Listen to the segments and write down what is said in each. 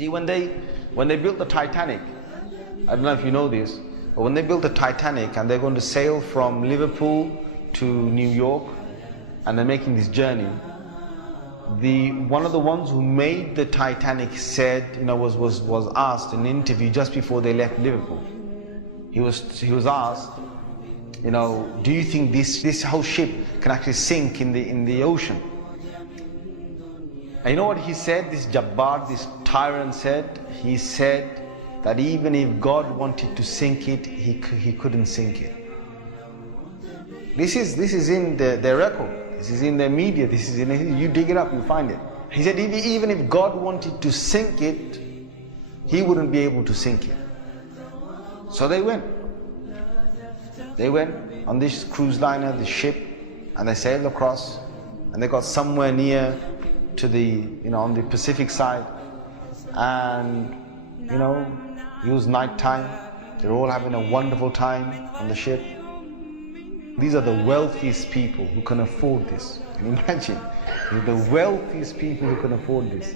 See, when they built the Titanic, I don't know if you know this, but when they built the Titanic and they're going to sail from Liverpool to New York, and they're making this journey, one of the ones who made the Titanic said, was asked in an interview just before they left Liverpool. He was asked, do you think this whole ship can actually sink in the ocean? And you know what he said? This Jabbar, this tyrant said. He said that even if God wanted to sink it, he couldn't sink it. This is in their record. This is in their media. This is you dig it up, you find it. He said even if God wanted to sink it, he wouldn't be able to sink it. So they went. They went on this cruise liner, this ship, and they sailed across, and they got somewhere near to the, on the Pacific side, and it was night time. They were all having a wonderful time on the ship. These are the wealthiest people who can afford this. Can you imagine? They're the wealthiest people who can afford this.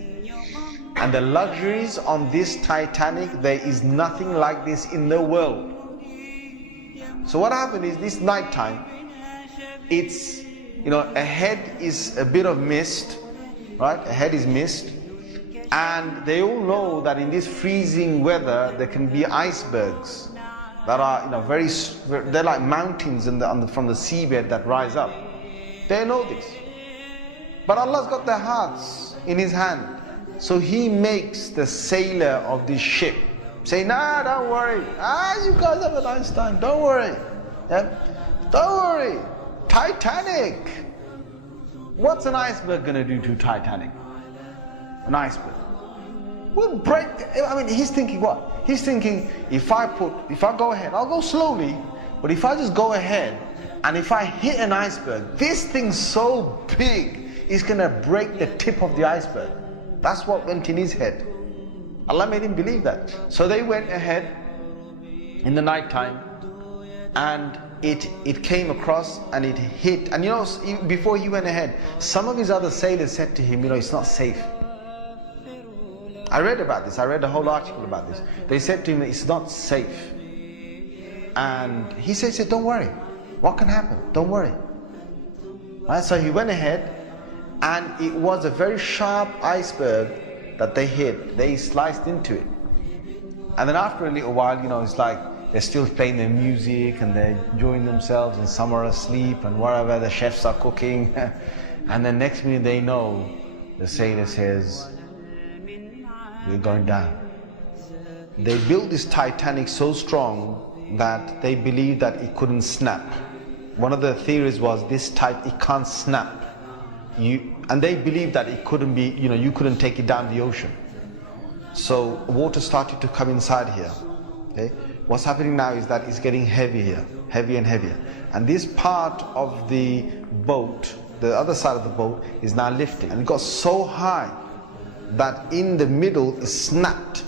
And the luxuries on this Titanic, there is nothing like this in the world. So what happened is, this night time, it's, ahead is a bit of mist, right? Ahead is mist. And they all know that in this freezing weather, there can be icebergs that are, they're like mountains from the seabed that rise up. They know this. But Allah's got their hearts in His hand. So He makes the sailor of this ship say, nah, don't worry. You guys have a nice time. Don't worry. Yeah? Don't worry. Titanic. What's an iceberg going to do to Titanic? An iceberg will break. He's thinking what? He's thinking, if I go ahead, I'll go slowly, but if I just go ahead and if I hit an iceberg, this thing's so big, it's going to break the tip of the iceberg. That's what went in his head. Allah made him believe that. So they went ahead in the night time, and it came across and it hit. And before he went ahead, some of his other sailors said to him, it's not safe. I read about this. I read a whole article about this. They said to him, it's not safe. And he said, don't worry. What can happen? Don't worry. Right? So he went ahead, and it was a very sharp iceberg that they hit. They sliced into it. And then after a little while, it's like they're still playing their music and they're enjoying themselves, and some are asleep and wherever the chefs are cooking. And then next minute they know, the sailor says, we're going down. They built this Titanic so strong that they believed that it couldn't snap. One of the theories was it can't snap. And they believed that it couldn't be, you couldn't take it down the ocean. So water started to come inside here. Okay? What's happening now is that it's getting heavier, heavier and heavier. And this part of the boat, the other side of the boat, is now lifting. And it got so high that in the middle is snapped.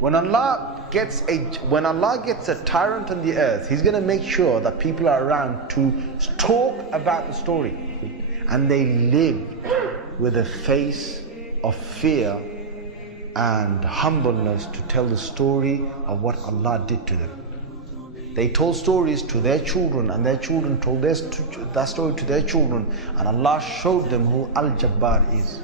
When Allah gets a tyrant on the earth, He's going to make sure that people are around to talk about the story, and they live with a face of fear and humbleness to tell the story of what Allah did to them. They told stories to their children, and their children told that story to their children, and Allah showed them who Al-Jabbar is,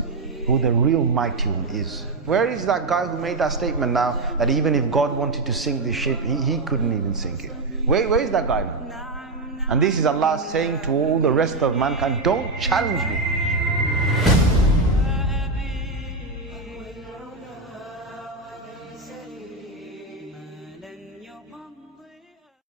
who the real mighty one is. Where is that guy who made that statement now, that even if God wanted to sink the ship, he couldn't even sink it? Where is that guy now? And this is Allah saying to all the rest of mankind, don't challenge me.